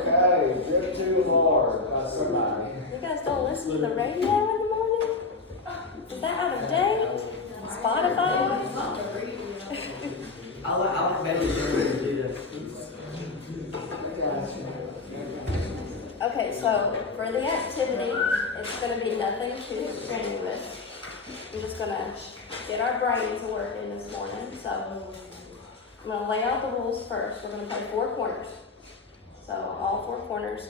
Okay, drip too hard by somebody. You guys don't listen to the radio in the morning? Is that out of date? Spotify? I like maybe to do that. Okay, so for the activity, it's going to be nothing too strenuous. We're just going to get our brains working this morning. So I'm going to lay out the rules first. We're going to play 4 corners. So all 4 corners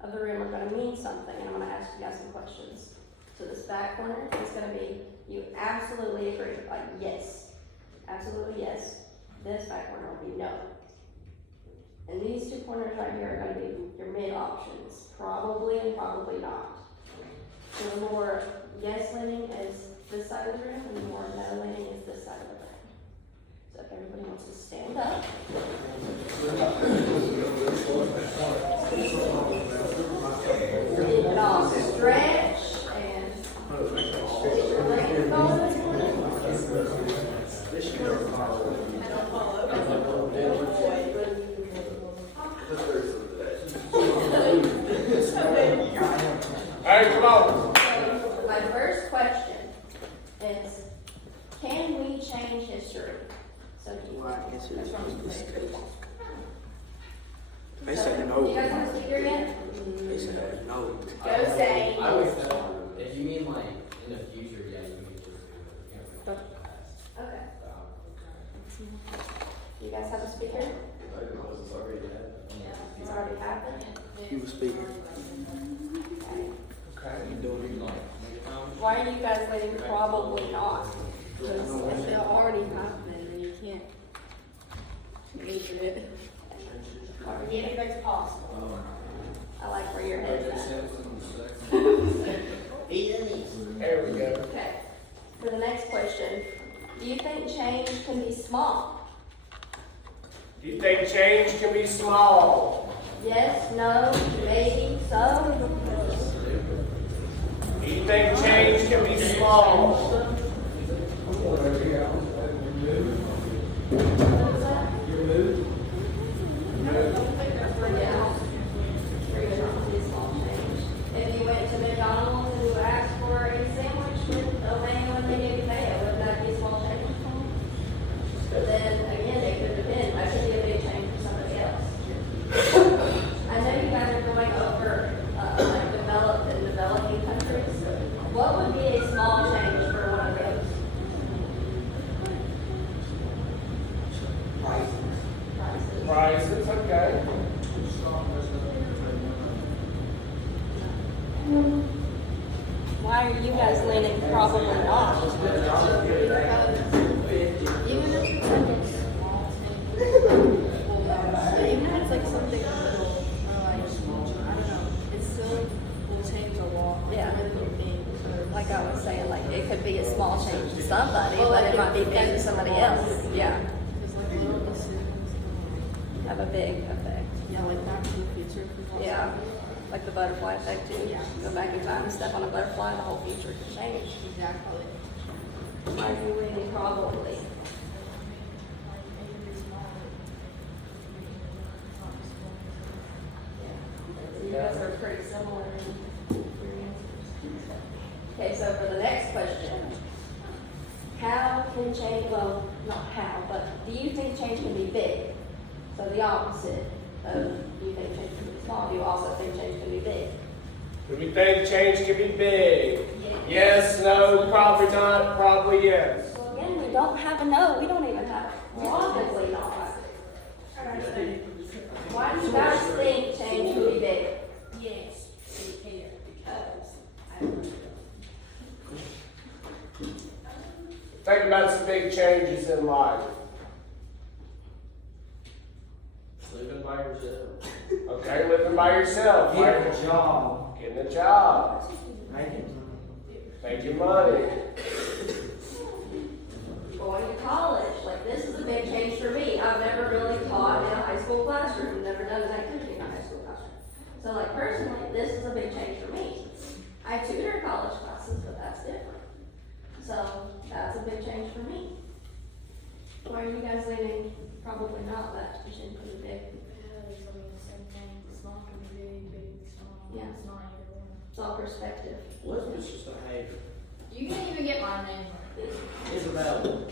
of the room are going to mean something, and I'm going to ask you guys some questions. So this back corner is going to be, you absolutely agree, like yes, absolutely yes. This back corner will be no. And these 2 corners right here are going to be your mid options, probably and probably not. So the more yes leaning is this side of the room, and the more no leaning is this side of the room. So if everybody wants to stand up. You can all stretch and get your legs going. Hey, come on. My first question is, can we change history? So do you want to They said no. You guys want to speak your yet? They said no. Go say I would yes. say, if you mean like in the future, yeah, you can just do it. You don't have to past. Okay. You guys have a speaker? It's already happened. He was speaking. Okay. He doing it. Why are you guys waiting? Probably not. If they're already happening, then you can't change it. Anything's possible. I like where your head's at. There we go. Okay. For the next question, do you think change can be small? Do you think change can be small? Yes, no, maybe, so? Do you think change can be small? What is that? Yeah. If you went to McDonald's and you asked for a sandwich with a mayo and maybe a potato, would that be a small change? But then again, it could depend. That could be a big change for somebody else. I know you guys are going over like developed and developing countries. What would be a small change for one of those? Prices. Prices, okay. Why are you guys leaning probably not? Even if it's like a small thing, even if it's like something little, or like, I don't know, it still will change a lot. Yeah. With your things, or Like I was saying, like it could be a small change to somebody, but it might be big to somebody else. Yeah, because like little decisions, have a big effect. yeah, like back to the future. Yeah, like the butterfly effect too. Yeah. Go back in time and step on a butterfly, the whole future can change. Exactly. Why are you leaning probably? You guys are pretty similar in your answers. Okay, so for the next question, how can change, well, not how, but do you think change can be big? So the opposite of do you think change can be small, do you also think change can be big? Do we think change can be big? Yes, no, probably not, probably yes. So again, we don't have a no, we don't even have a probably not. Why do you guys think change can be big? Yes, it can, because Think about some big changes in life. Living by yourself. Okay, living by yourself. Getting a job. Getting a job. Making Making money. Going to college, like this is a big change for me. I've never really taught in a high school classroom, never done an activity in a high school classroom. So like personally, this is a big change for me. I tutor college classes, but that's different. So that's a big change for me. Why are you guys leaning probably not that you shouldn't be big? Because I mean, the same thing, small perspective. What's just a behavior? You can't even get my name. Isabel.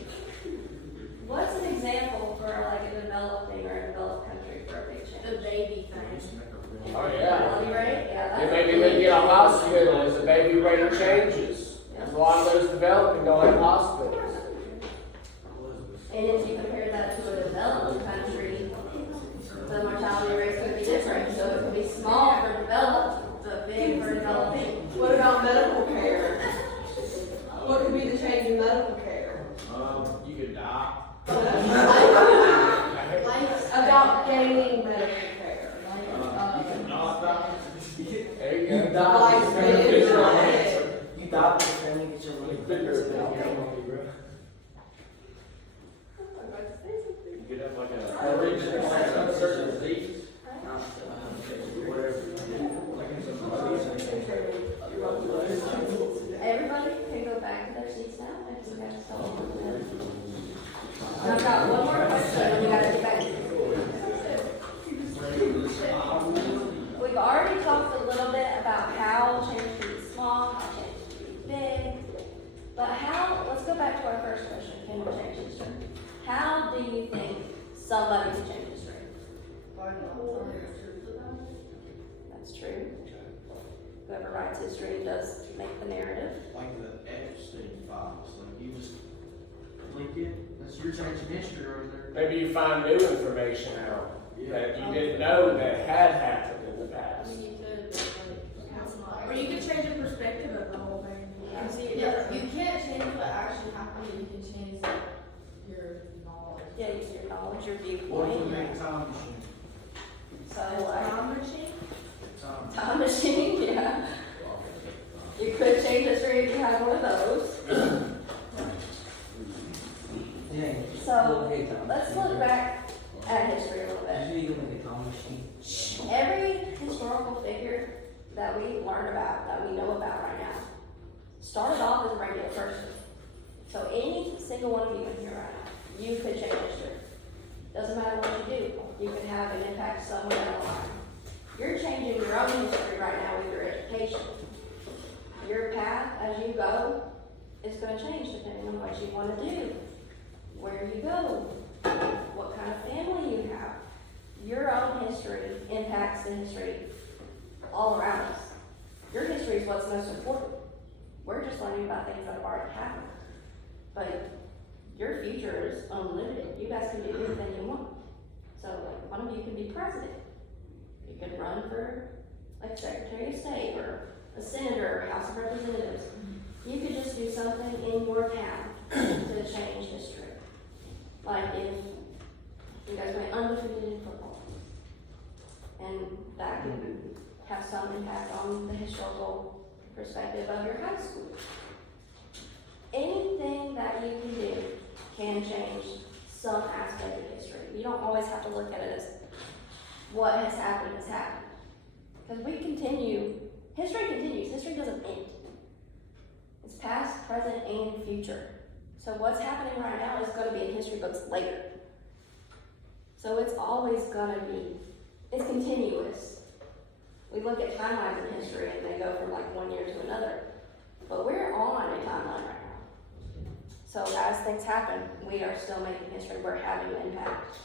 What's an example for like a developing or a developed country for a big change? The baby thing. Oh, yeah. Fertility rate? Yeah, And that's maybe they get a hospital as the baby rate changes. A lot of those developing don't have hospitals. And if you compare that to a developed country, the mortality rates could be different. So it could be small for developed, but big for developing. What about medical care? What could be the change in medical care? You could die. About gaining medical care. You could not die. There you You go. die. Like, You maybe die. like- You die because your family gets your money quicker. You could have like a certain disease. Everybody can go back to their seats now if you guys don't. And I've got one more question and we gotta get back. We've already talked a little bit about how change can be small, how change can be big. But how, let's go back to our first question, can we change history? How do you think somebody can change history? That's true. Whoever writes history does make the narrative. Like the Epstein files, like you just link it, that's your change in history right there. Maybe you find new information out that you didn't know that had happened in the past. Or you could change the perspective of the whole thing. You can see it differently. You can't change what actually happened, you can change your knowledge. Yeah, use your knowledge, your What if we viewpoint. make a time machine? So like, Time machine? time machine, yeah. You could change history if you had one of those. Yeah. So let's look back at history a little bit. You can make a time machine. Every historical figure that we learn about, that we know about right now, started off as a regular person. So any single one of you in here right now, you could change history. Doesn't matter what you do, you could have an impact somewhere down the line. You're changing your own history right now with your education. Your path as you go is going to change depending on what you want to do, where you go, what kind of family you have. Your own history impacts the history all around us. Your history is what's most important. We're just learning about things that have already happened. But your future is unlimited. You guys can do anything you want. So like one of you can be president. You could run for like Secretary of State or a senator or House of Representatives. You could just do something in your town to change history. Like if you guys went undefeated in football, and that could have some impact on the historical perspective of your high school. Anything that you can do can change some aspect of history. You don't always have to look at it as what has happened has happened. Because we continue, history continues, history doesn't end. It's past, present, and future. So what's happening right now is going to be in history books later. So it's always going to be, it's continuous. We look at timelines in history and they go from like one year to another. But we're on a timeline right now. So as things happen, we are still making history, we're having an impact.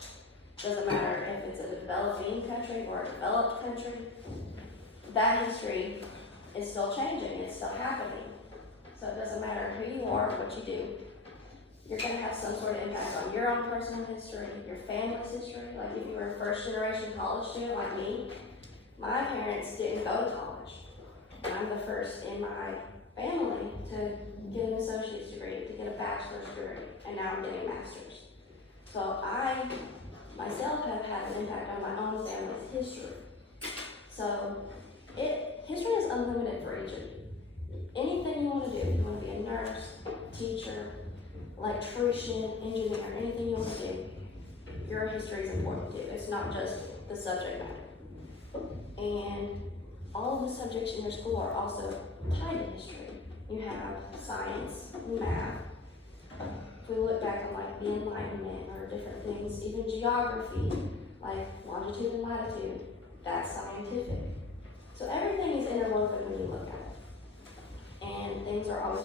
Doesn't matter if it's a developing country or a developed country, that history is still changing, it's still happening. So it doesn't matter who you are, what you do, you're gonna have some sort of impact on your own personal history, your family's history. Like if you were a first generation college student like me, my parents didn't go to college. And I'm the first in my family to get an associate's degree, to get a bachelor's degree, and now I'm getting a master's. So I myself have had an impact on my own family's history. So history is unlimited for each of you. Anything you want to do, you want to be a nurse, teacher, electrician, engineer, anything you want to do, your history is important too. It's not just the subject matter. And all of the subjects in your school are also tied to history. You have science, math. If we look back on like the Enlightenment or different things, even geography, like longitude and latitude, that's scientific. So